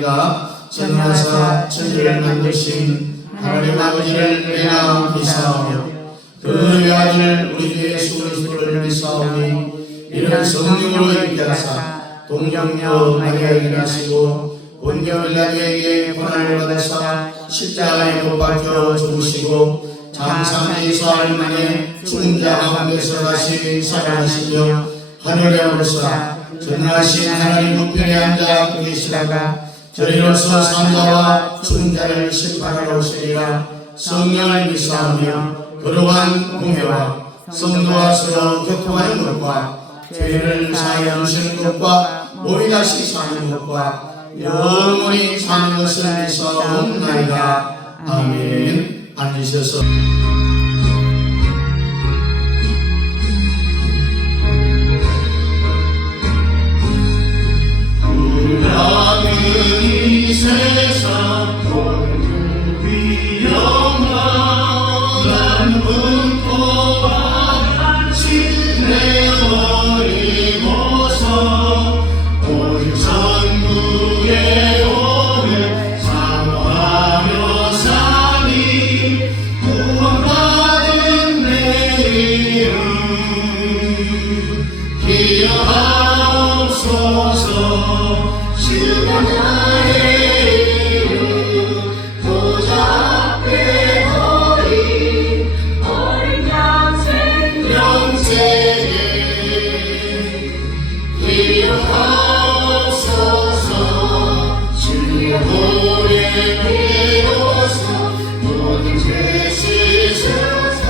기도하옵나이다. 전하사 천지를 만드신 하나님 아버지를 내가 믿사오며 그 외아들 우리 주 예수 그리스도를 믿사오니 이는 성령으로 있게 하사 동정녀 마리아에게 나시고 본교 빌라도에게 고난을 받으사 십자가에 못 박혀 죽으시고 장사의 4일 만에 죽은 자 가운데서 다시 살아나시며 하늘에 오르사 전능하신 하나님 우편에 앉아 계시다가 저리로서 산자와 죽은 자를 심판하러 오시리라. 성령을 믿사오며 거룩한 공회와 성도와 서로 교통하는 것과 죄를 사하여 주시는 것과 몸이 다시 사는 것과 영원히 사는 것을 믿사옵나이다. 아멘. 앉으셔서 이 세상 모두 위험한 분포와 같이 내버리고서 오직 천국에 오늘 사모하며 사니 구원받은 내 이름 기억하옵소서. 주가 나의 이름 보좌 앞에 거린 어린 영생에 기억하옵소서. 주의 보혈 피로써 모든 죄 씻으사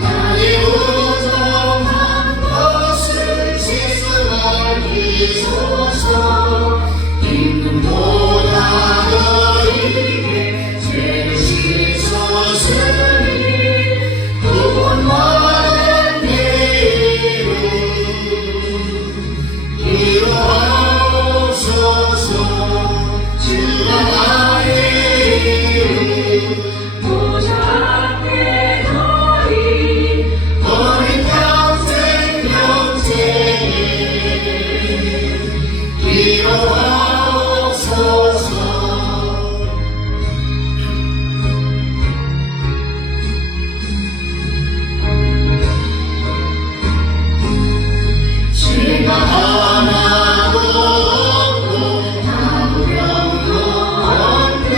나의 부정한 것을 씻어주소서. 임금보다 너희에게 죄를 씻었으니 구원받은 내 이름 기억하옵소서. 주가 나의 이름 보좌 앞에 거린 어린 영생에 기억하옵소서. 죄가 하나도 없고 아무 병도 없네.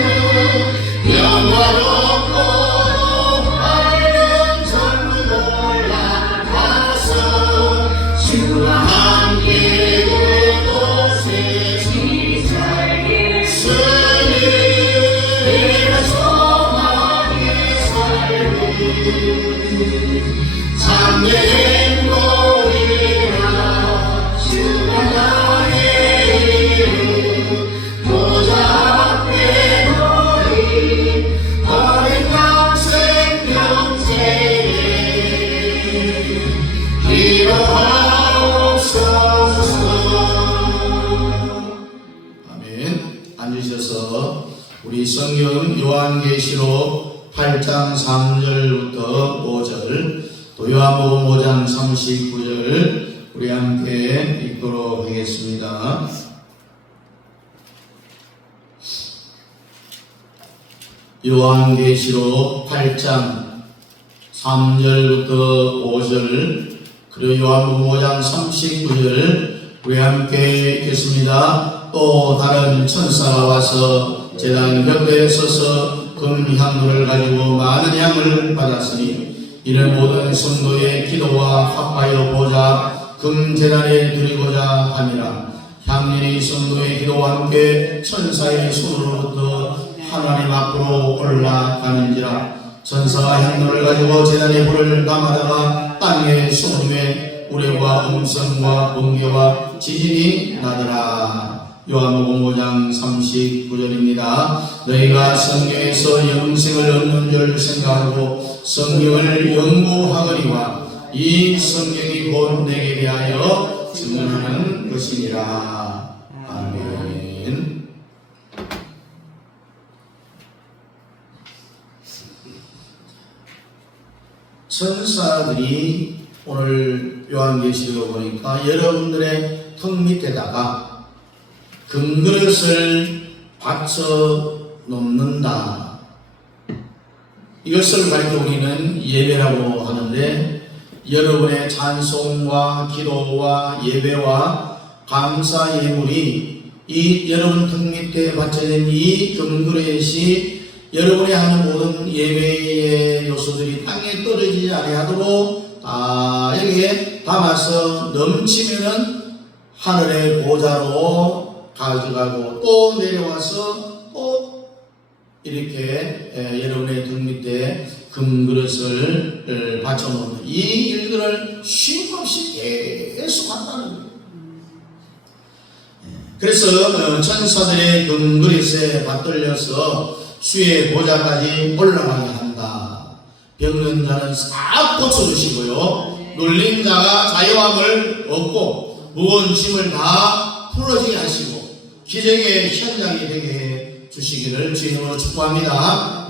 영화롭고도 밝은 천국 올라가서 주와 함께 그곳에 지살겠으니 내가 소망에 살고 참된 행복이라. 주가 나의 이름 보좌 앞에 거린 어린 영생에 기억하옵소서. 아멘. 앉으셔서 우리 성경 요한계시록 8장 3절부터 5절 또 요한복음 5장 39절 우리 함께 읽도록 하겠습니다. 요한계시록 8장 3절부터 5절 그리고 요한복음 5장 39절 우리 함께 읽겠습니다. 또 다른 천사가 와서 제단 곁에 서서 금향로를 가지고 많은 향을 받았으니 이를 모든 성도의 기도와 화파여 보자 금제단에 드리고자 함이라. 향lin이 성도의 기도와 함께 천사의 손으로부터 하나님 앞으로 올라가는지라. 천사가 향로를 가지고 제단에 불을 감아다가 땅에 쏟음에 우레와 음성과 번개와 지진이 나더라. 요한복음 5장 39절입니다. 너희가 성경에서 영생을 얻는 줄 생각하고 성경을 연구하거니와 이 성경이 곧 내게 대하여 증언하는 것이니라. 아멘. 천사들이 오늘 요한계시록을 보니까 여러분들의 턱 밑에다가 금그릇을 받쳐 놓는다. 이것을 가리켜 우리는 예배라고 하는데, 여러분의 찬송과 기도와 예배와 감사 예물이 이 여러분 등 밑에 받쳐진 이 금그릇이 여러분이 하는 모든 예배의 요소들이 땅에 떨어지지 아니하도록 다 여기에 담아서 넘치면은 하늘의 보좌로 가져가고 또 내려와서 또 이렇게 여러분의 등 밑에 금그릇을 받쳐놓는 이 일들을 쉼없이 계속 한다는 거예요. 그래서 천사들의 금그릇에 받들려서 주의 보좌까지 올라가게 한다. 병든 자는 싹 고쳐주시고요, 눌린 자가 자유함을 얻고 무거운 짐을 다 풀어지게 하시고 기적의 현장이 되게 해 주시기를 주님으로 축복합니다.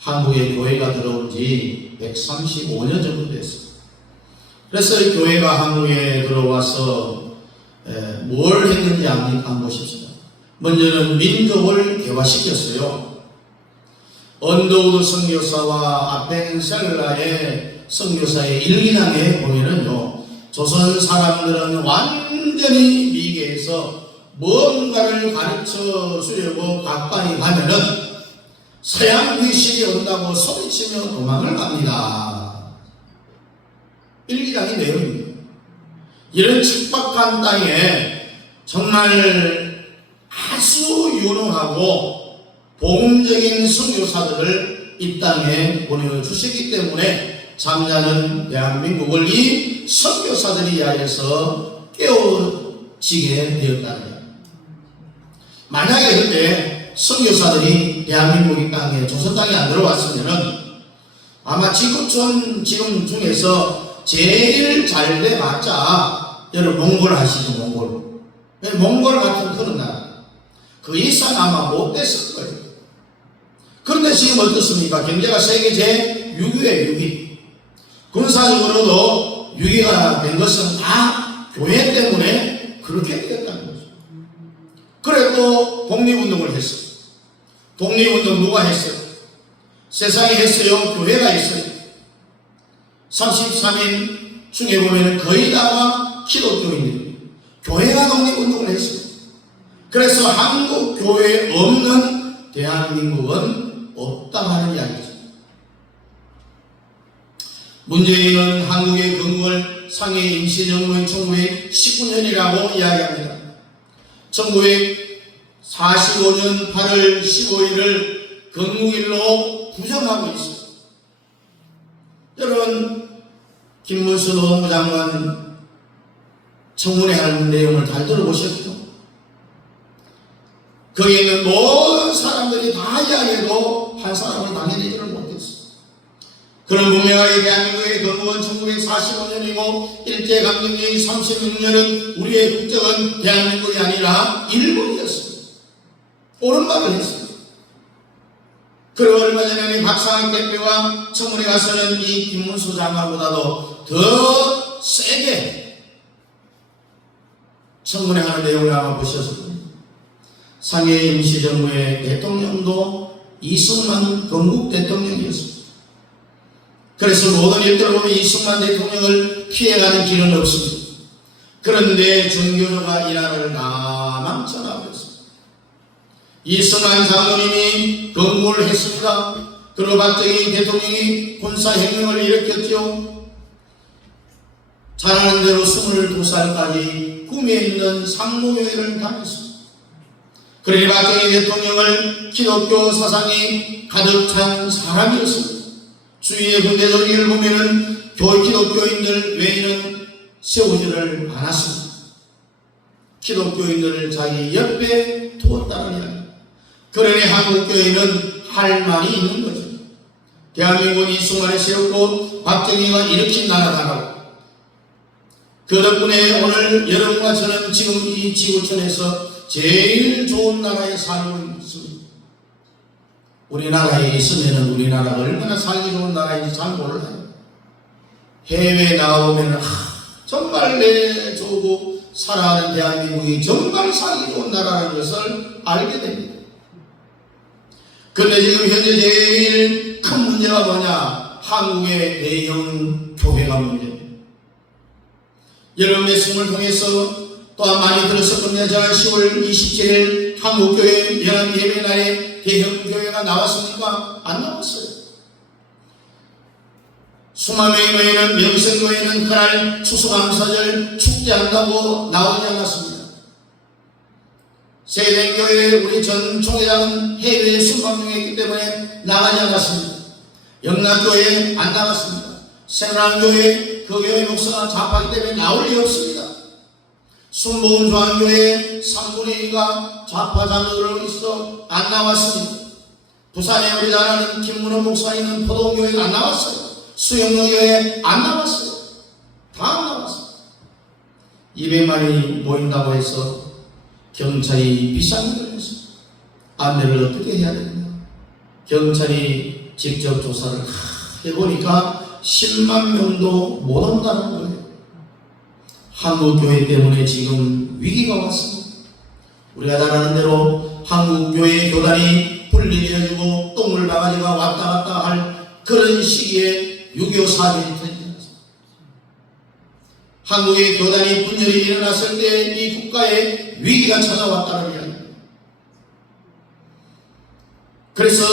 한국에 교회가 들어온 지 135년 정도 됐어요. 그래서 이 교회가 한국에 들어와서 뭘 했는지 한번 보십시오. 먼저는 민족을 개화시켰어요. 언더우드 선교사와 아펜셀라의 선교사의 일기장에 보면은요, 조선 사람들은 완전히 미개해서 뭔가를 가르쳐 주려고 가까이 가면은 서양 귀신이 온다고 소리치며 도망을 갑니다. 일기장의 내용입니다. 이런 척박한 땅에 정말 아주 유능하고 복음적인 선교사들을 이 땅에 보내주셨기 때문에 잠자는 대한민국을 이 선교사들이 이야기해서 깨어지게 되었다는 거예요. 만약에 그때 선교사들이 대한민국 이 땅에 조선 땅에 안 들어왔으면은 아마 지금 중에서 제일 잘 돼봤자 여러분 몽골 아시죠? 몽골 같은 그런 나라 그 이상 아마 못 됐을 거예요. 그런데 지금 어떻습니까? 경제가 세계 제6위에 6위. 군사적으로도 6위가 된 것은 다 교회 때문에 그렇게 되었다는 거죠. 그래도 독립운동을 했어요. 독립운동 누가 했어요? 세상에 했어요? 교회가 했어요? 33인 중에 보면 거의 다가 기독교인입니다. 교회가 독립운동을 했어요. 그래서 한국 교회에 없는 대한민국은 없다 하는 이야기죠. 문재인은 한국의 건국을 상해 임시정부인 1919년이라고 이야기합니다. 1945년 8월 15일을 건국일로 부정하고 있어요. 여러분, 김문수 노동부 장관 청문회 하는 내용을 잘 들어보셨죠? 거기에 있는 모든 사람들이 다 이야기해도 한 사람을 당해내지를 못했어요. 그런 분명하게 대한민국의 건국은 1945년이고 일제강점기 36년은 우리의 국적은 대한민국이 아니라 일본이었어요. 옳은 말을 했어요. 그리고 얼마 전에 박상학 대표가 청문회 가서는 이 김문수 장관보다도 더 세게 청문회 하는 내용을 아마 보셨을 겁니다. 상해 임시정부의 대통령도 이승만 건국 대통령이었습니다. 그래서 모든 일들을 보면 이승만 대통령을 피해가는 길은 없습니다. 그런데 정교조가 이 나라를 다 망쳐놔버렸습니다. 이승만 장군님이 건국을 했습니다. 그리고 박정희 대통령이 군사혁명을 일으켰죠. 잘하는 대로 22살까지 꿈에 있는 상무교회를 다녔습니다. 그러니 박정희 대통령을 기독교 사상이 가득 찬 사람이었습니다. 주위의 군대 조직을 보면은 기독교인들 외에는 세우지를 않았습니다. 기독교인들을 자기 옆에 두었다는 이야기. 그러니 한국교회는 할 말이 있는 거죠. 대한민국이 이승만을 세웠고 박정희가 일으킨 나라다라고. 그 덕분에 오늘 여러분과 저는 지금 이 지구촌에서 제일 좋은 나라에 살고 있습니다. 우리나라에 있으면 우리나라가 얼마나 살기 좋은 나라인지 잘 몰라요. 해외에 나가보면 정말 내 좋고 살아가는 대한민국이 정말 살기 좋은 나라라는 것을 알게 됩니다. 그런데 지금 현재 제일 큰 문제가 뭐냐? 한국의 대형 교회가 문제입니다. 여러분의 숨을 통해서 또한 많이 들었을 겁니다. 제가 10월 27일 한국교회 연합예배날에 대형 교회가 나왔습니까? 안 나왔어요. 수만 명의 교회는, 명성교회는 그날 추수감사절 축제한다고 나오지 않았습니다. 세대교회 우리 전 총회장은 해외에 순방중에 있기 때문에 나가지 않았습니다. 영락교회 안 나갔습니다. 새로운교회 그 교회 목사가 좌파이기 때문에 나올 리 없습니다. 순복음중앙교회 3분의 2가 좌파 장로들로 있어 안 나왔습니다. 부산에 우리 잘 아는 김문호 목사 있는 포동교회가 안 나왔어요. 수영로교회 안 나왔어요. 다 안 나왔어요. 200만이 모인다고 해서 경찰이 비싼 걸 해서 안내를 어떻게 해야 되나? 경찰이 직접 조사를 해보니까 10만 명도 못 온다는 거예요. 한국교회 때문에 지금 위기가 왔습니다. 우리가 잘 아는 대로 한국교회 교단이 분리되어지고 똥물 바가지가 왔다 갔다 할 그런 시기에 6.25 사변이 터졌습니다. 한국의 교단이 분열이 일어났을 때 이 국가에 위기가 찾아왔다는 이야기입니다. 그래서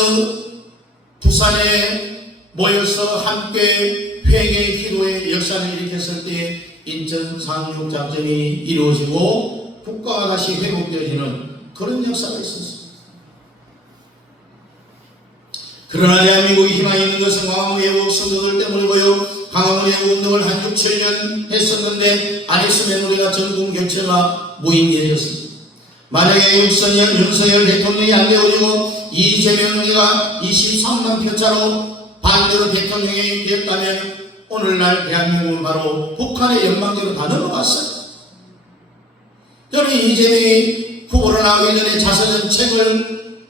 부산에 모여서 함께 회개 기도의 역사를 일으켰을 때 인천 상륙 작전이 이루어지고 국가가 다시 회복되어지는 그런 역사가 있었습니다. 그러나 대한민국이 희망이 있는 것은 광화문 애국 성도들 때문이고요. 광화문 애국 운동을 한 6, 7년 했었는데 안 했으면 우리가 전국 교체가 무의미해졌습니다. 만약에 윤석열 대통령이 안 되어지고 이재명이가 23만 표차로 반대로 대통령이 되었다면 오늘날 대한민국은 바로 북한의 연방대로 다 넘어갔어요. 저는 이재명이 후보로 나오기 전에 자서전 책을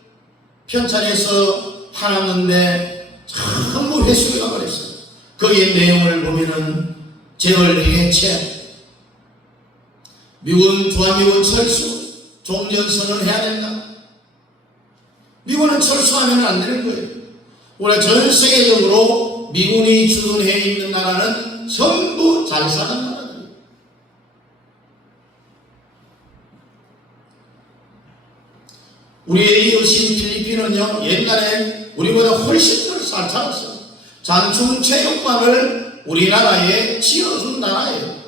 편찬해서 팔았는데 전부 회수가 버렸어요. 거기에 내용을 보면은 재벌 해체, 미군 주한미군 철수, 종전선언을 해야 된다. 미군은 철수하면 안 되는 거예요. 우리가 전 세계적으로 미군이 주둔해 있는 나라는 전부 잘 사는 나라들이에요. 우리의 이웃인 필리핀은요, 옛날에 우리보다 훨씬 더 잘 살았어요. 잔충체육관을 우리나라에 지어준 나라예요.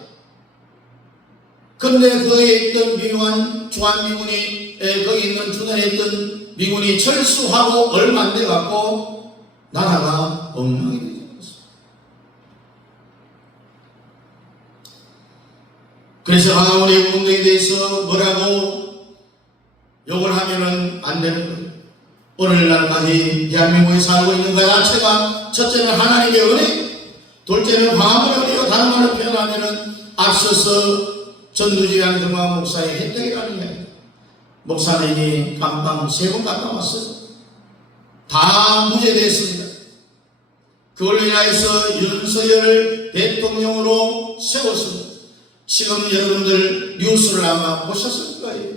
그런데 거기에 있던 미군, 주한미군이, 거기 있는 주둔해 있던 미군이 철수하고 얼마 안 돼갖고 나라가 엉망이 되었어요. 그래서 광화문 애국 운동에 대해서 뭐라고 욕을 하면은 안 되는 거예요. 오늘날까지 대한민국에 살고 있는 것 자체가 첫째는 하나님의 은혜, 둘째는 광화문의 은혜요. 다른 말로 표현하면은 앞서서 전두지간 정광 목사의 혜택이라는 이야기입니다. 목사님이 감방 3번 갔다 왔어요. 다 무죄됐습니다. 그걸로 인하여서 윤석열을 대통령으로 세웠습니다. 지금 여러분들 뉴스를 아마 보셨을 거예요.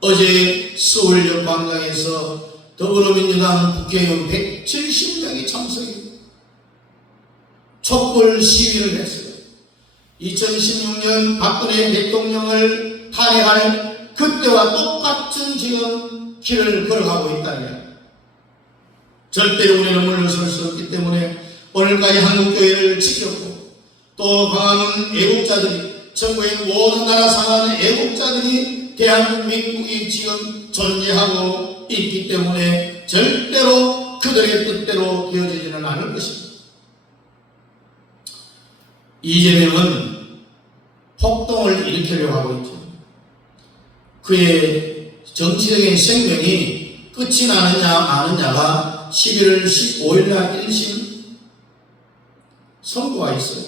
어제 서울역 광장에서 더불어민주당 국회의원 170명이 참석해 촛불 시위를 했어요. 2016년 박근혜 대통령을 탄핵할 그때와 똑같은 지금 길을 걸어가고 있다면 절대로 우리는 물러설 수 없기 때문에 오늘까지 한국교회를 지켰고 또 광화문 애국자들이 전국의 모든 나라 사는 애국자들이 대한민국이 지금 존재하고 있기 때문에 절대로 그들의 뜻대로 되어지지는 않을 것입니다. 이재명은 폭동을 일으키려고 하고 있죠. 그의 정치적인 생명이 끝이 나느냐 마느냐가 11월 15일날 1심 선고가 있어요.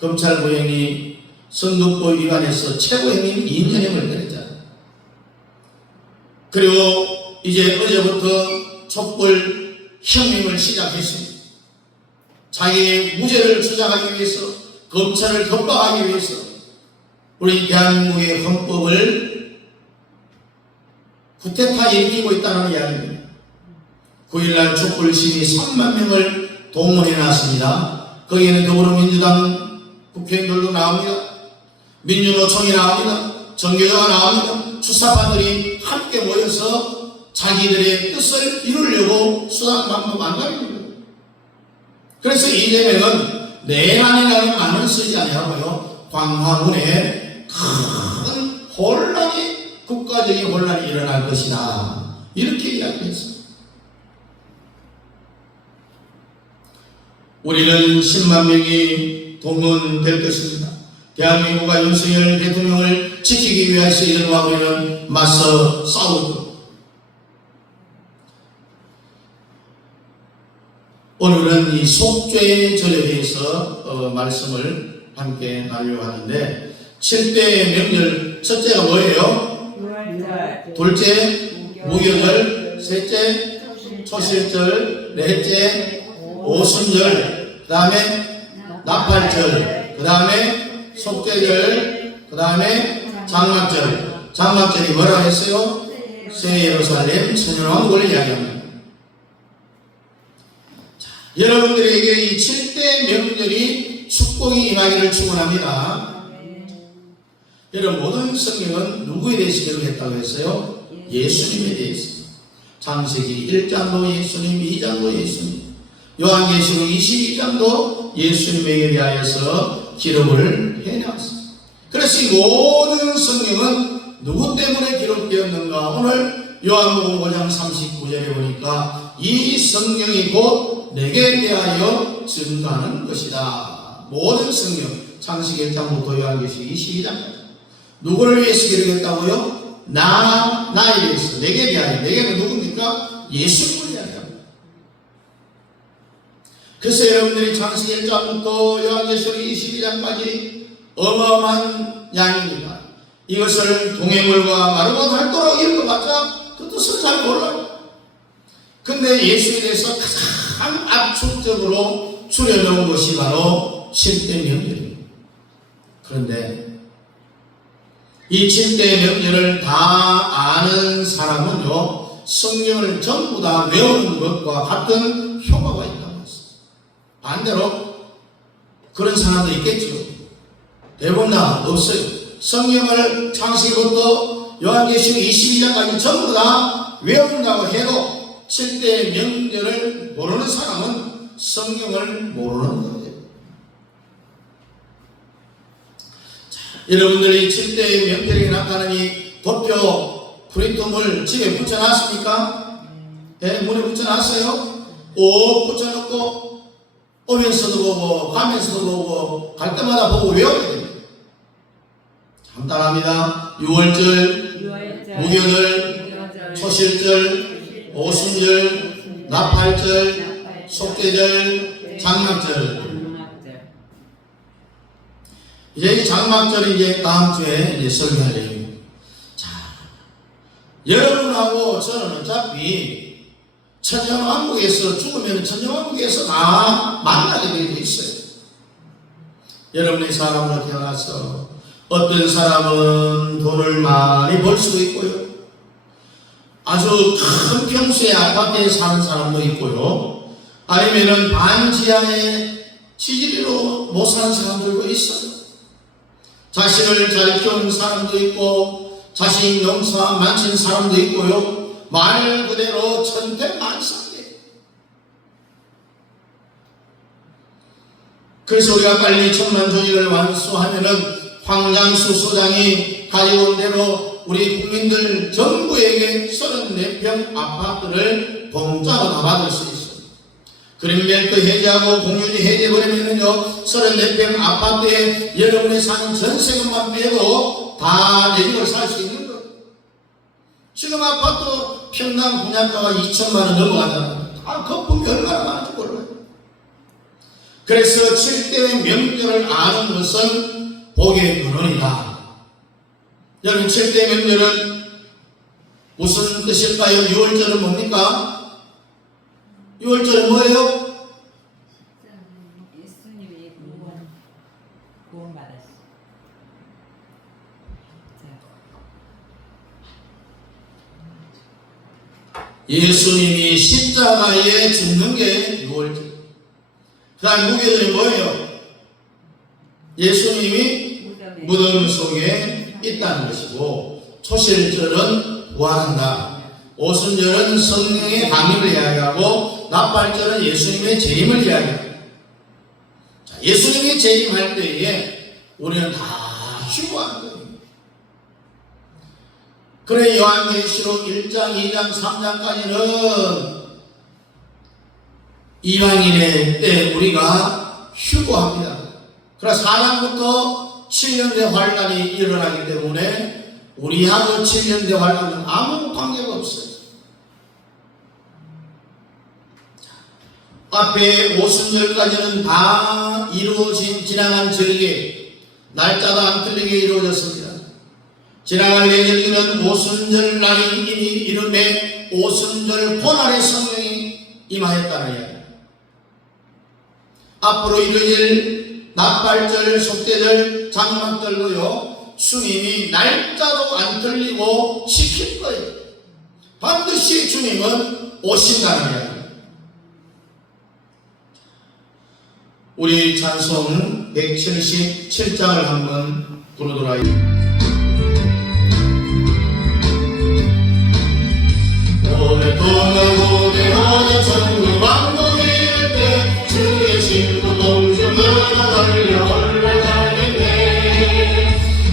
검찰부행이 선거법 위반해서 최고형인 2년형을 내렸잖아요. 그리고 이제 어제부터 촛불 혁명을 시작했습니다. 자기의 무죄를 주장하기 위해서, 검찰을 겁박하기 위해서 우리 대한민국의 헌법을 쿠데타 일으키고 있다는 이야기입니다. 9일날 촛불시위 3만 명을 동원해 놨습니다. 거기에는 더불어민주당 국회의원들도 나옵니다. 민주노총이 나옵니다. 정교조가 나옵니다. 출사파들이 함께 모여서 자기들의 뜻을 이루려고 수단 방법 안 가립니다. 그래서 이재명은 내란이라는 말을 쓰지 아니하고요, 광화문에 큰 혼란이, 국가적인 혼란이 일어날 것이다, 이렇게 이야기했습니다. 우리는 10만 명이 동원될 것입니다. 대한민국과 윤석열 대통령을 지키기 위해서 이른바 우리는 맞서 싸울 것. 오늘은 이 속죄의 절에 대해서 말씀을 함께 나누려고 하는데, 7대 명절, 첫째가 뭐예요? 둘째 무교절, 셋째 초실절, 넷째 오순절, 그 다음에 나팔절, 그 다음에 속죄절, 그 다음에 장막절. 장막절이 뭐라고 했어요? 새 예루살렘 천년왕국을 이야기합니다. 여러분들에게 이 7대 명절이 축복이 임하기를 축원합니다. 여러분, 모든 성경은 누구에 대해서 기록했다고 했어요? 예수님에 대해서. 창세기 1장도 예수님, 2장도 예수님, 요한계시록 22장도 예수님에 대하여서 기록을 해놨습니다. 그래서 이 모든 성경은 누구 때문에 기록되었는가? 오늘 요한복음 5장 39절에 보니까 이 성경이 곧 내게 대하여 증거하는 것이다. 모든 성경, 창세기 1장부터 요한계시록 22장까지 누구를 위해서 기록했다고요? 나에 대해서, 내게 대하여. 내게는 누굽니까? 예수님을 이야기합니다. 그래서 여러분들이 창세기 1장부터 요한계시록 22장까지 어마어마한 양입니다. 이것을 동해물과 마르고 닳도록 읽어봤자 그 뜻을 잘 몰라요. 근데 예수에 대해서 가장 압축적으로 추려놓은 것이 바로 7대 명절입니다. 그런데 이 7대 명절을 다 아는 사람은요, 성경을 전부 다 외우는 것과 같은 효과가 있다고 했어요. 반대로 그런 사람도 있겠죠. 대부분 다 없어요. 성경을 창세기부터 요한계시록 22장까지 전부 다 외운다고 해도 7대 명절을 모르는 사람은 성경을 모르는 거예요. 여러분들이 7대 명절에 나타나는 이 도표 프린트물 집에 붙여놨습니까? 네, 문에 붙여놨어요. 꼭 붙여놓고 오면서도 보고 가면서도 보고 갈 때마다 보고 외워야 됩니다. 간단합니다. 6월절, 무교절, 초실절, 오순절, 나팔절, 속죄절, 장막절. 이제 이 장막절이 이제 다음 주에 이제 설교할 예정입니다. 자, 여러분하고 저는 어차피 천년왕국에서 죽으면 천년왕국에서 다 만나게 되어 있어요. 여러분의 사람으로 태어나서 어떤 사람은 돈을 많이 벌 수도 있고요, 아주 큰 평수의 아파트에 사는 사람도 있고요, 아니면은 반지하의 지지리로 못 사는 사람들도 있어요. 자신을 잘 키우는 사람도 있고 자식 농사 많친 사람도 있고요, 말 그대로 천태만상이에요. 그래서 우리가 빨리 천만조직을 완수하면은 황장수 소장이 가져온 대로 우리 국민들 전부에게 34평 아파트를 공짜로 다 받을 수 있어요. 그린벨트 해제하고 공유지 해제해버리면요, 34평 아파트에 여러분이 사는 전세금만 빼도 다 내 집을 살 수 있는 거예요. 지금 아파트 평당 분양가가 2천만원 넘어가잖아요. 거품이 얼마나 많은지 몰라요. 그래서 7대 명절을 아는 것은 복의 근원이다. 여러분, 7대 명절은 무슨 뜻일까요? 6월절은 뭡니까? 6월절은 뭐예요? 예수님이 구원 받았어요. 예수님이 십자가에 죽는 게 6월절. 그 다음 무교절이 뭐예요? 예수님이 무덤 속에 있다는 것이고, 초실절은 부활한다. 오순절은 성령의 강림을 이야기하고, 납발절은 예수님의 재림을 이야기합니다. 자, 예수님이 재림할 때에 우리는 다 휴거한 거예요. 그래 요한계시록 1장, 2장, 3장까지는 이방인의 때 우리가 휴거합니다. 그래서 4장부터 7년대 환란이 일어나기 때문에 우리하고 7년대 환란은 아무 관계가 없어요. 앞에 오순절까지는 다 이루어진 지나간 절기, 날짜도 안 틀리게 이루어졌습니다. 지나갈 내절기는 오순절 날이 이미 이름에 오순절 본날의 성령이 임하였다는 이야기. 앞으로 이루어질 납발절, 속죄절, 장막절도요, 주님이 날짜도 안 틀리고 시킬 거예요. 반드시 주님은 오신다는 이야기. 우리 찬송 177장을 한번 부르도록 하겠습니다. 오랫동안 고대하는 천국 왕국일 때 주의 신부 공주가 달려 올라가겠네.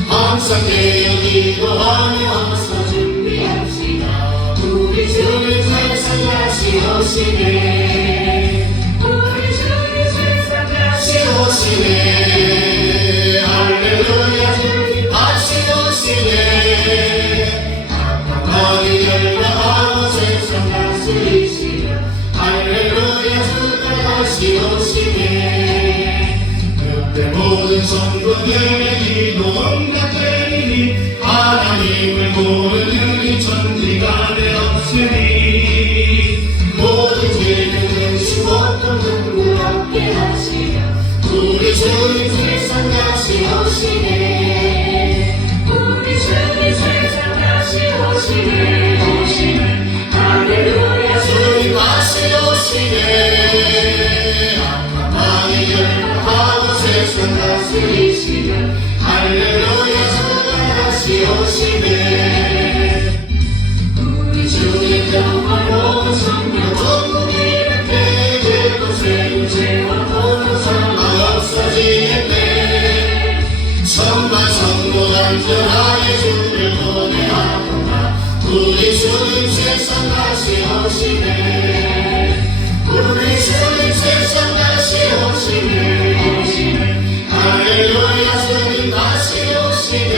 항상 깨어 기도하며 항상 준비합시다. 우리 주님 세상 다시 오시네. 우리 주님 세상 다시 오시네. 할렐루야 주님 다시 오시네. 아까마귀 열방하고 세상 다스리시며 할렐루야 주가 다시 오시네. 그때 모든 성도들의 기도 응답되리니 하나님을 모르는 이 천지간에 없으니 모든 죄는 되시고 또 눈물 없게 하시며 우리 주님 세상 다시 오시네. 우리 주님 세상 다시 오시네. 할렐루야 주님 다시 오시네. 아까마귀 열방하고 세상 다스리시며 할렐루야 주가 다시 오시네. 우리 주님 영원 모든 성령 전부 이렇게 되고 세운 죄와 모든 상관 없어지겠네. 천만 성도 단전하게 주를 보내하노라. 우리 주님 세상 다시 오시네. 우리 주님 세상 다시 오시네. 할렐루야 주님 다시 오시네.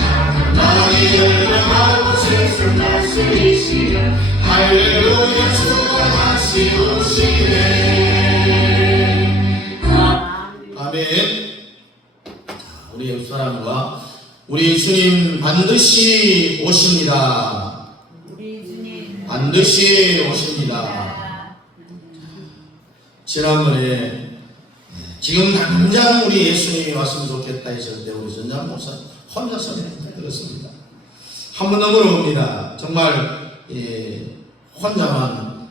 아까마귀 열방하고 세상 다스리시며 할렐루야 주가 다시 오시네. 아멘. 우리 옆 사람과 우리 주님 반드시 오십니다. 우리 주님 반드시 오십니다. 지난번에 지금 당장 우리 예수님이 왔으면 좋겠다 했을 때 우리 전장 목사 혼자서 들었습니다. 한 번 더 물어봅니다. 정말 혼자만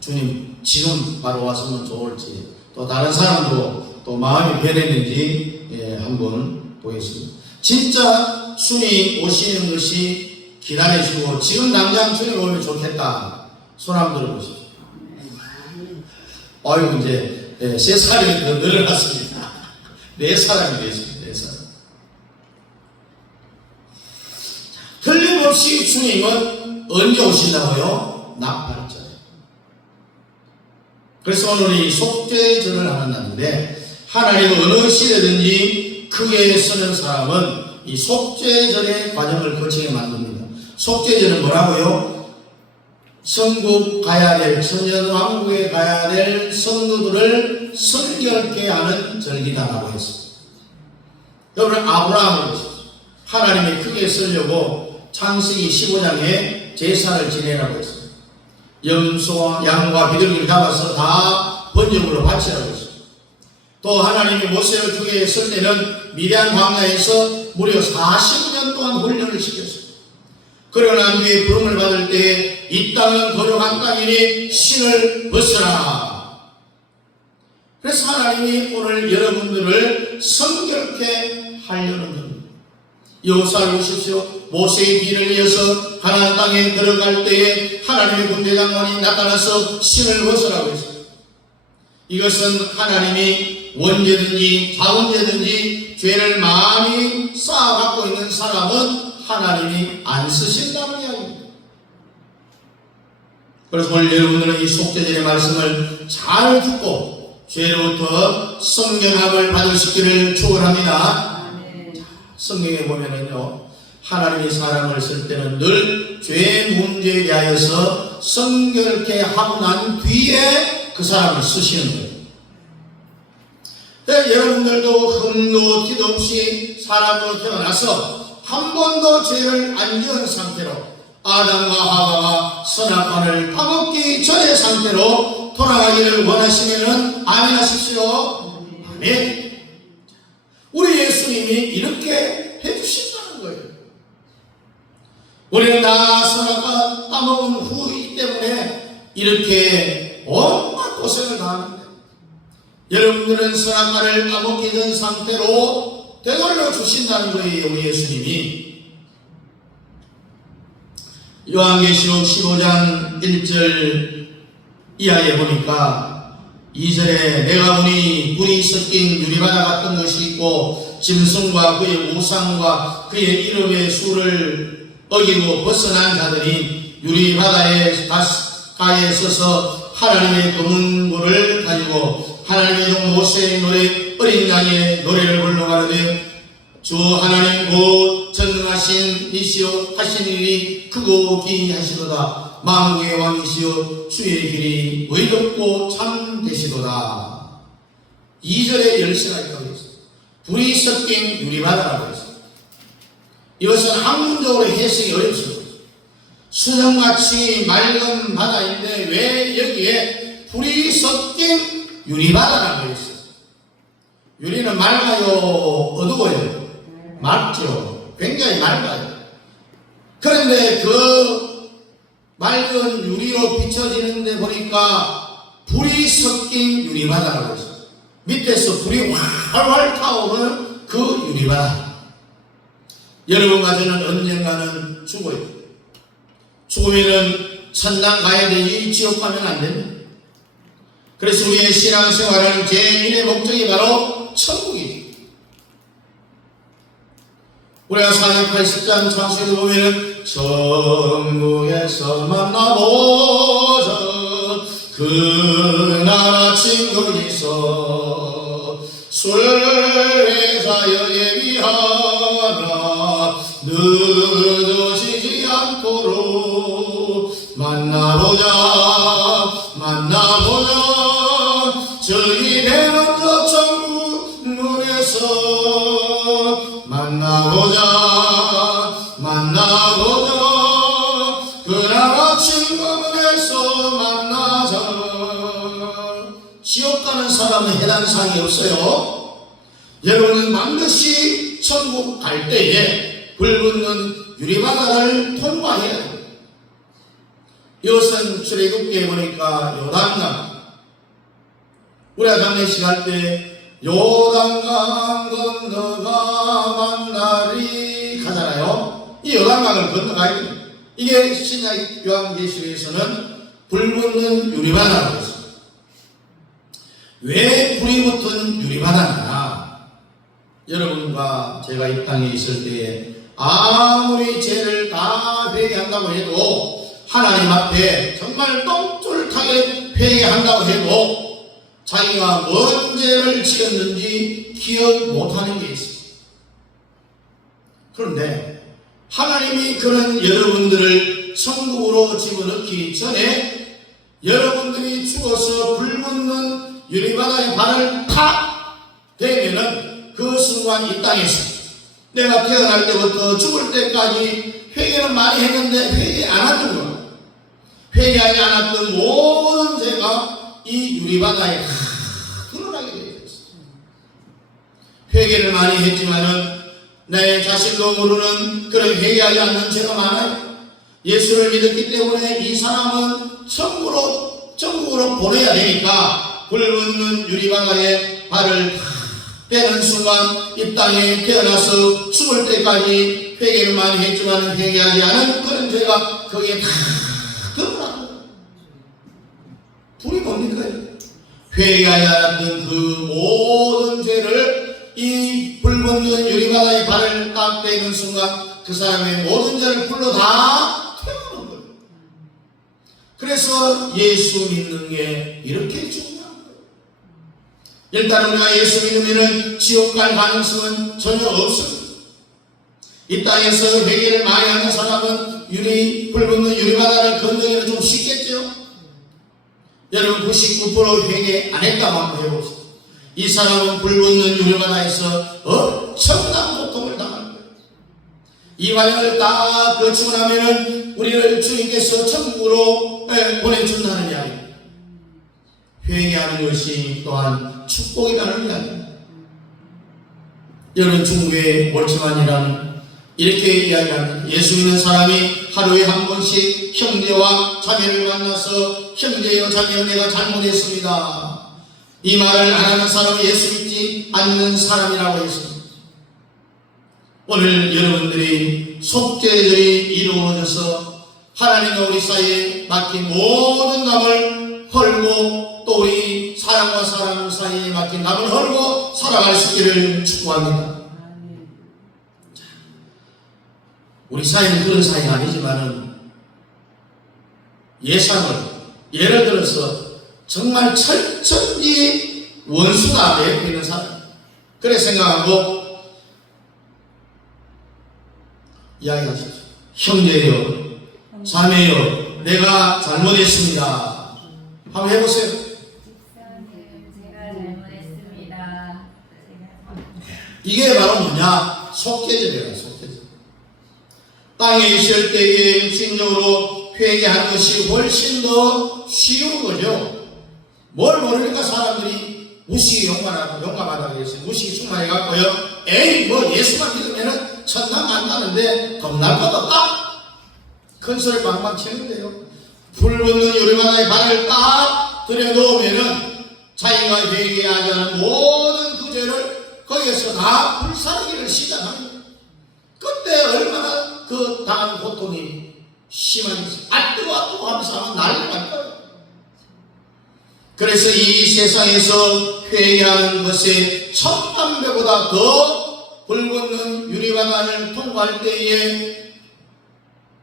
주님 지금 바로 왔으면 좋을지, 또 다른 사람도 또 마음이 변했는지 한번 보겠습니다. 진짜 주님 오시는 것이 기다려지고 지금 당장 주님 오면 좋겠다. 손 한번 들어보십시오. 아유 이제 3살이 더 늘어났습니다. 4사람이 됐습니다. 4사람. 틀림없이 주님은 언제 오신다고요? 납발절에. 그래서 오늘 이 속죄절을 하는 날인데, 하나님은 어느 시대든지 크게 쓰는 사람은 이 속죄절의 과정을 거치게 만듭니다. 속죄절은 뭐라고요? 천국 가야 될, 천년 왕국에 가야 될 성도들을 성결케 하는 절기다라고 했습니다. 여러분, 아브라함을 보십시오. 하나님이 크게 쓰려고 창세기 15장에 제사를 지내라고 했습니다. 염소와 양과 비둘기를 잡아서 다 번역으로 바치라고 했습니다. 또 하나님이 모세를 크게 쓸 때는 미디안 광야에서 무려 40년 동안 훈련을 시켰습니다. 그러고 난 뒤에 부름을 받을 때 이 땅은 거룩한 땅이니 신을 벗으라. 그래서 하나님이 오늘 여러분들을 성결케 하려는 겁니다. 여호수아를 보십시오. 모세의 뒤를 이어서 가나안 땅에 들어갈 때에 하나님의 군대장관이 나타나서 신을 벗으라고 했어요. 이것은 하나님이 원죄든지 자원죄든지 죄를 많이 쌓아갖고 있는 사람은 하나님이 안 쓰신다는 이야기입니다. 그래서 오늘 여러분들은 이 속죄절의 말씀을 잘 듣고 죄로부터 성결함을 받으시기를 축원합니다. 성경에 보면은요, 하나님이 사람을 쓸 때는 늘 죄 문제에 대하여서 성결케 하고 난 뒤에 그 사람을 쓰시는 거예요. 여러분들도 흠도 티도 없이 사람으로 태어나서 한 번도 죄를 안 지은 상태로 아담과 하와가 선악과를 파먹기 전의 상태로 돌아가기를 원하시면은 아멘 하십시오. 아멘. 우리 예수님이 이렇게 해주신다는 거예요. 우리는 다 선악과 파먹은 후이기 때문에 이렇게 온갖 고생을 당하는데, 여러분들은 선악과를 파먹기 전 상태로 되돌려 주신다는 거예요. 우리 예수님이. 요한계시록 15장 1절 이하에 보니까 2절에 내가 보니 불이 섞인 유리바다 같은 것이 있고 짐승과 그의 우상과 그의 이름의 수를 어기고 벗어난 자들이 유리바다에 가에 서서 하나님의 검은 돌을 가지고 하나님의 종 모세의 노래 어린 양의 노래를 불러가르되 주 하나님 곧 전능하신 이시여 하신 일이 크고 기이하시도다. 만국의 왕이시여 주의 길이 의롭고 참되시도다. 2절에 열쇠가 있다고 했어요. 불이 섞인 유리바다라고 했어요. 이것은 학문적으로 해석이 어렵습니다. 수정같이 맑은 바다인데 왜 여기에 불이 섞인 유리바다라고 했어요? 유리는 맑아요? 어두워요? 맑죠. 굉장히 맑아요. 그런데 그 맑은 유리로 비춰지는데 보니까 불이 섞인 유리바다라고 했어요. 밑에서 불이 활활 타오르는 그 유리바다. 여러분과 저는 언젠가는 죽어요. 죽으면은 천당 가야 되지 지옥 가면 안 됩니다. 그래서 우리의 신앙생활은 제1의 목적이 바로 천국이죠. 우리가 사장 80장 창세기를 보면은 천국에서 만나보자 그날 아침 거기서 술회사여 예비하라 늦어지지 않도록 만나보자 저희 배는 저 천국 문에서 만나보자 그날 아침 거문에서 만나자. 지옥 가는 사람은 해당사항이 없어요. 여러분은 반드시 천국 갈 때에 불붙는 유리바다를 통과해야 돼요. 이것은 출애굽기에 보니까 요단강, 우리가 장례식 할 때 요단강 건너가 만나리 가잖아요. 이 요단강을 건너가야 돼요. 이게 신약 요한계시록에서는 불붙는 유리바다라고 했어요. 왜 불이 붙은 유리바다냐? 여러분과 제가 이 땅에 있을 때에 아무리 죄를 다 회개한다고 해도, 하나님 앞에 정말 똥줄타게 회개한다고 해도 자기가 뭔 죄를 지었는지 기억 못하는 게 있어요. 그런데 하나님이 그런 여러분들을 천국으로 집어넣기 전에 여러분들이 죽어서 불붙는 유리바다에 발을 탁 대면은 그 순간 이 땅에서 내가 태어날 때부터 죽을 때까지 회개는 많이 했는데 회개 안 했던 거예요. 회개하지 않았던 모든 죄가 이 유리바다에 드러나게 되어 있어요. 회개를 많이 했지만은 내 자신도 모르는 그런 회개하지 않는 죄가 많아요. 예수를 믿었기 때문에 이 사람은 천국으로 보내야 되니까 불붙는 유리바다에 발을 탁 떼는 순간 이 땅에 태어나서 죽을 때까지 회개를 많이 했지만 회개하지 않은 그런 죄가 거기에 다 드러나는 거예요. 불이 뭡니까? 회개하지 않았던 그 모든 죄를 이 불붙는 유리바다에 발을 딱 떼는 순간 그 사람의 모든 죄를 불로 다 태우는 거예요. 그래서 예수 믿는 게 이렇게 중요한 거예요. 일단 우리가 예수 믿으면 지옥 갈 가능성은 전혀 없습니다. 이 땅에서 회개를 많이 하는 사람은 불붙는 유리바다를 건너기는 좀 쉽겠죠? 여러분 99% 회개 안 했다고 한번 해보세요. 이 사람은 불붙는 유리바다에서 엄청난 고통을 당하는 거예요. 이 과정을 다 거치고 나면은 우리를 주님께서 천국으로 보내준다는 이야기입니다. 회개하는 것이 또한 축복이라는 이야기입니다. 여러분 중국의 몰츠만이라는 이렇게 이야기합니다. 예수 믿는 사람이 하루에 한 번씩 형제와 자매를 만나서 형제여 자매여 내가 잘못했습니다. 이 말을 안 하는 사람은 예수 믿지 않는 사람이라고 했습니다. 오늘 여러분들이 속죄절이 이루어져서 하나님과 우리 사이에 맡긴 모든 남을 헐고 또 우리 사람과 사람 사이에 맡긴 남을 헐고 살아갈 수 있기를 축복합니다. 우리 사이는 그런 사이가 아니지만은 예를 들어서 정말 철저히 원수가 내 옆에 있는 사람 그래 생각하고 이야기하십시오. 형제여 자매여 내가 잘못했습니다. 한번 해보세요. 제가 잘못했습니다. 이게 바로 뭐냐? 속죄절이에요. 속죄절. 땅에 있을 때에 육신적으로 회개하는 것이 훨씬 더 쉬운 거죠. 뭘 모르니까 사람들이 무식이 용감하다고 했어요. 무식이 충만해갖고요. 에이 뭐 예수만 믿으면 천당 간다는데 겁날 것 없다. 큰 소리 방방 치는데요. 불붙는 유리바다에 발을 딱 들여놓으면은 자기가 회개하지 않은 모든 그 죄를 거기에서 다 불사르기를 시작합니다. 그때 얼마나 그 당한 고통이 심한지 뜨거워 하면서 하면 난리 날 거예요. 그래서 이 세상에서 회개하는 것에 1000배보다 더 불붙는 유리바다를 통과할 때에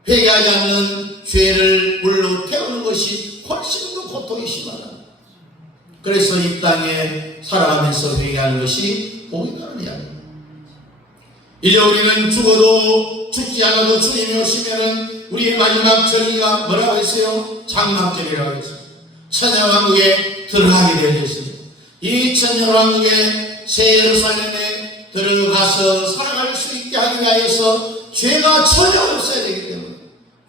회개하지 않는 죄를 물로 태우는 것이 훨씬 더 고통이 심하다. 그래서 이 땅에 살아가면서 회개하는 것이 복이라는 이야기입니다. 이제 우리는 죽어도 죽지 않아도 주님이 오시면은 우리의 마지막 절기가 뭐라고 했어요? 장막절이라고 했어요. 천년왕국에 들어가게 되어 있습니다. 이 천년왕국에 새 예루살렘에 들어가서 살아갈 수 있게 하기 위하여서 죄가 전혀 없어야 되기 때문에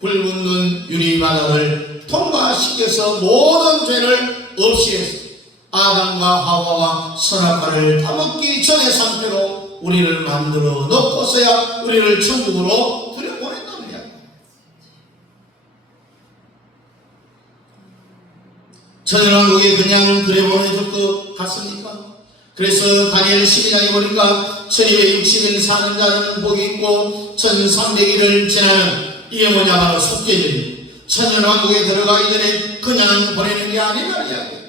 불붙는 유리바다를 통과시켜서 모든 죄를 없이 해서 아담과 하와와 선악과를 따먹기 전의 상태로 우리를 만들어 놓고서야 우리를 천국으로 들여보낸다는 이야기입니다. 천연왕국에 그냥 들여보내줄 것 같습니까? 그래서 다니엘 12장에 보니까 1260일 사는 자는 복이 있고 1300일을 지나는 이게 뭐냐 바로 속죄절입니다. 천연왕국에 들어가기 전에 그냥 보내는 게 아니라는 이야기예요.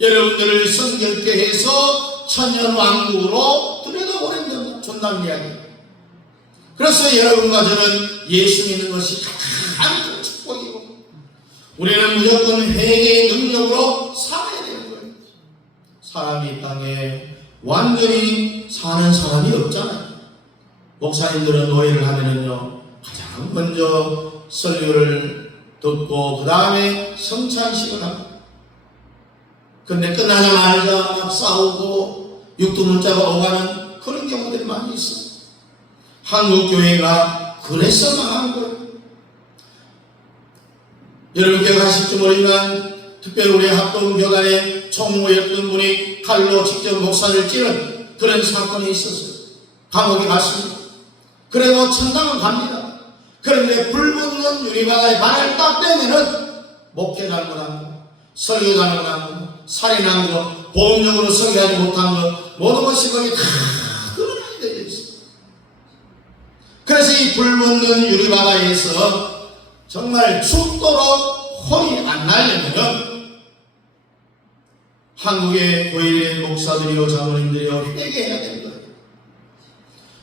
여러분들을 성결케 해서 천년왕국으로 들여다보낸다는 이야기예요. 그래서 여러분과 저는 예수 믿는 것이 가장 큰 축복이고 우리는 무조건 회개의 능력으로 살아야 되는 거예요. 사람이 이 땅에 완전히 사는 사람이 없잖아요. 목사님들은 노예를 하면은요 가장 먼저 설교를 듣고 그 다음에 성찬식을 합니다. 근데 끝나자마자 막 싸우고 육두문자가 오가는 그런 경우들이 많이 있어요. 한국 교회가 그래서 망한 거예요. 여러분 기억하실지 모르지만 특별히 우리 합동교단의 총무였던 분이 칼로 직접 목사를 찌른 그런 사건이 있었어요. 감옥에 갔습니다. 그래도 천당은 갑니다. 그런데 불붙는 유리바다에 발을 딱 떼면은 목회 잘못한 거, 설교 잘못한 거, 살인한 거, 보험적으로 설교하지 못한 거, 모든 것이 거기 다 드러나게 되어 있어요. 그래서 이 불붙는 유리바다에서 정말 죽도록 혼이 안 나려면 한국의 교회의 목사들이요 장로님들이요 회개해야 되는 거예요.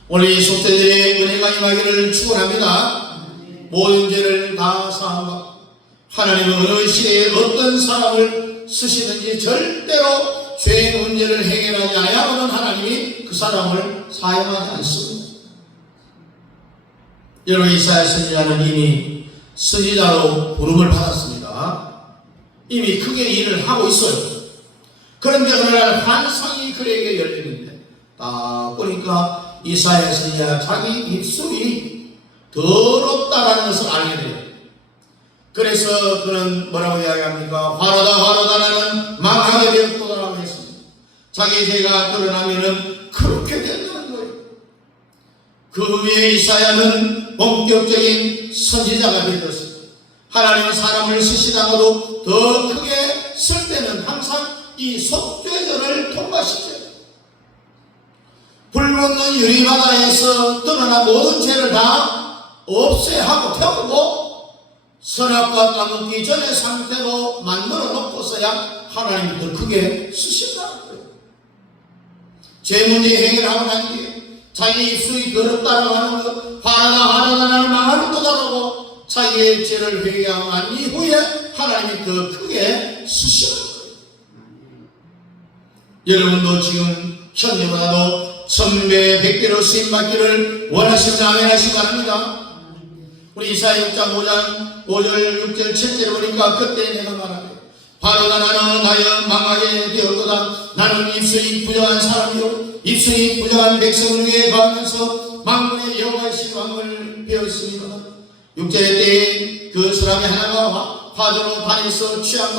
오늘 이 속죄절에 은혜가 임하기를 축원합니다. 모든 죄를 다 사함받고 하나님은 어느 시대에 어떤 사람을 쓰시든지 절대로 죄의 문제를 해결하지 않으면 하나님이 그 사람을 사용하지 않습니다. 여러분, 이사야 선지자는 이미 선지자로 부름을 받았습니다. 이미 크게 일을 하고 있어요. 그런데 어느 날 환상이 그에게 열리는데 딱 보니까 이사야 선지자 자기 입술이 더럽다라는 것을 알게 돼요. 그래서 그는 뭐라고 이야기합니까? 화로다 나는 망하게 되었도다라고 했습니다. 자기 죄가 드러나면은 그렇게 된다는 거예요. 그 후에 이사야는 본격적인 선지자가 되었습니다. 하나님은 사람을 쓰시다가도 더 크게 쓸 때는 항상 이 속죄절을 통과시켜요. 불붙는 유리바다에서 드러난 모든 죄를 다 없애하고 태우고 선악과 까먹기 전의 상태로 만들어 놓고서야 하나님이 더 크게 쓰신다는 거예요. 죄 문제 해결하고 난 뒤에 자기 입술이 더럽다고 하는 것, 화나다 나를 망하는 거다라고 자기의 죄를 회개하고 난 이후에 하나님이 더 크게 쓰시는 거예요. 여러분도 지금 현재보다도 1000배 100배로 쓰임받기를 원하시면 아멘 하시기 바랍니다. 우리 이사야 6장 5절 6절 7절 보니까 그때 내가 말하네. 바로다 나는 나여 망하게 되었도다. 나는 입술이 부정한 사람이요 입술이 부정한 백성 중에 거하면서 만군의 여호와의 신왕을 배웠습니다. 6절의 때에 그 사람이 하나가 파도로 반에서 취한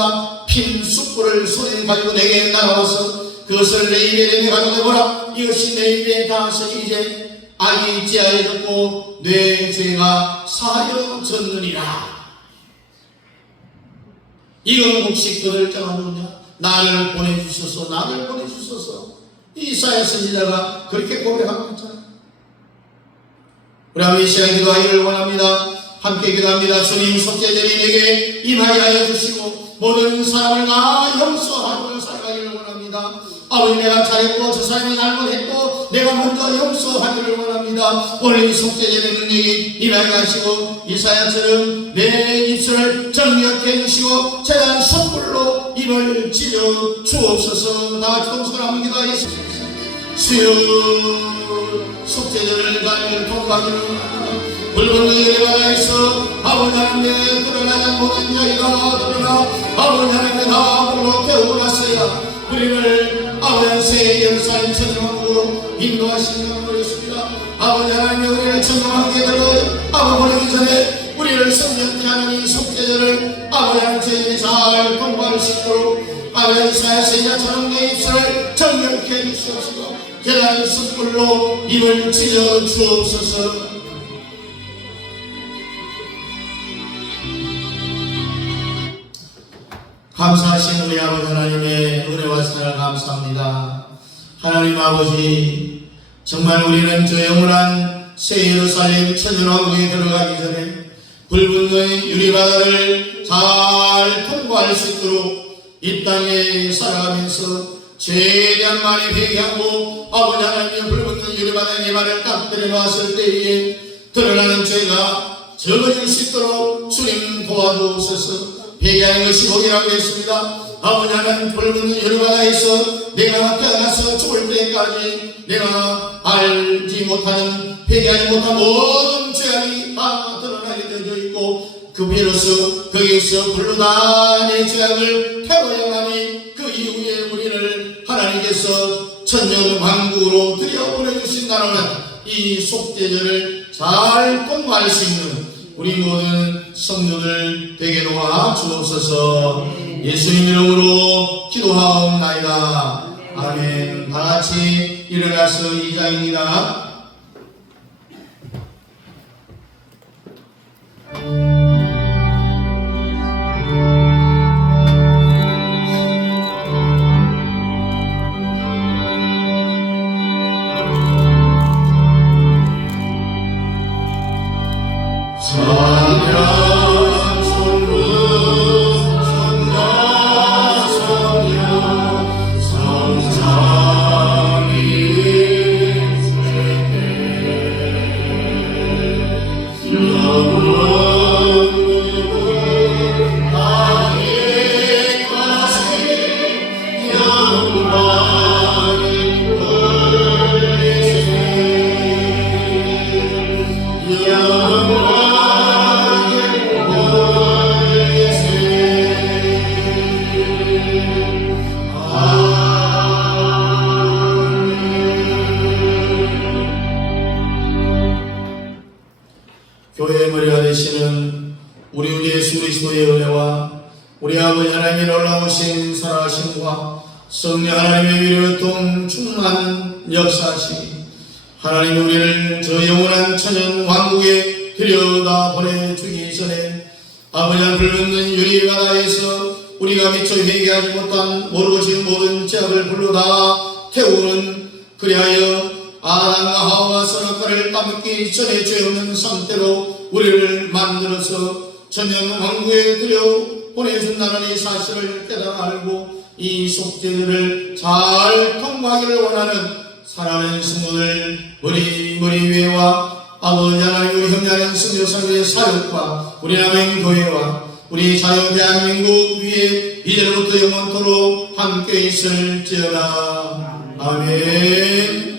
핀 숯불을 손에 가지고 내게 나가와서 그것을 내 입에 내게 가져내보라. 이것이 내 입에 닿아서 이제 악이 제하여졌고 내 죄가 사하여졌느니라. 이건 혹시 그들 정하느냐? 나를 보내주셔서 나를 보내주셔서. 이사야 선지자가 그렇게 고백하고 있잖아요. 우리 한번 이 시간 기도하기를 원합니다. 함께 기도합니다. 주님, 속죄절이 내게 임하게 하여 주시고 모든 사람을 다 용서하고 살아가기를 원합니다. 아버지, 내가 잘했고 저 사람이 잘못했고 내가 먼저 용서하기를 원합니다. 오늘 이 속죄절의 능력이 임하게 하시고 이사야처럼 내 입술을 정력해 주시고 제가 숯불로 입을 찢어 주옵소서. 다같이 동서를 한번 기도하겠습니다. 주여, 속죄절을 잘 통과하기를 원합니다. 불붙는 유리바다에서 아버지 하나님의 드러나는 모든 자리가 드러나 아버지 하나님의 다 불로 태우고 났어야 우리를 아버지 새 예루살렘 천정왕국으로 인도하시는 걸 모르겠습니다. 아버지 하나님이 우리를 천정왕국에 아버지 보내기 전에 우리를 성령케 하는 이 속죄절을 아버지 하나님의 잘 통과할 수 있도록 아버지 이사야 선지자처럼 내 입술을 정령케 해주시옵시고 계단 숯불로 입을 찢어 주옵소서. 감사하신 우리 아버지 하나님의 은혜와 사랑을 감사합니다. 하나님 아버지, 정말 우리는 저 영원한 새 예루살렘 천년왕국에 들어가기 전에 불붙는 유리바다를 잘 통과할 수 있도록 이 땅에 살아가면서 최대한 많이 회개하고 아버지 하나님의 불붙는 유리바다에 내 발을 딱 들여놨을 때에 드러나는 죄가 적어질 수 있도록 주님 도와주옵소서. 회개하는 것이 복이라고 했습니다. 아버지 하나님, 불붙는 유리바다에서 내가 태어나서 죽을 때까지 내가 알지 못하는 회개하지 못한 모든 죄악이 다 드러나게 되어 있고 그 비로소 거기에서 불로 다 내 죄악을 태워야만이 그 이후에 우리를 하나님께서 천년 왕국으로 들여보내주신다는 이 속죄절을 잘 통과할 수 있는 우리 모든 성도들 되게 도와 주옵소서. 예수님 이름으로 기도하옵나이다. 아멘. 다같이 일어나서 2장입니다. 교회의 머리가 되시는 우리 주 예수 그리스도의 은혜와 우리 아버지 하나님의 놀라우신 살아가심과 성령 하나님의 위로통 충만한 역사하심이 하나님 우리를 저 영원한 천연 왕국에 들여다 보내주기 전에 아버지 앞을 긋는 유리바다에서 우리가 미처 회개하지 못한 모르고 지은 모든 죄악을 불러다 태우는, 그리하여 아담과 하와가 선악과를 따먹기 전에 죄 없는 상태로 우리를 만들어서 천년 왕국에 들여보내준다는 이 사실을 깨달아 알고 이 속죄를 잘 통과하기를 원하는 사랑하는 성도들 머리 위에와 아버지 하나님 우리 형제하는 성교사들의 사역과 우리 남행 교회와 우리 자유 대한민국 위에 이제부터 영원토록 함께 있을지어다. 아멘.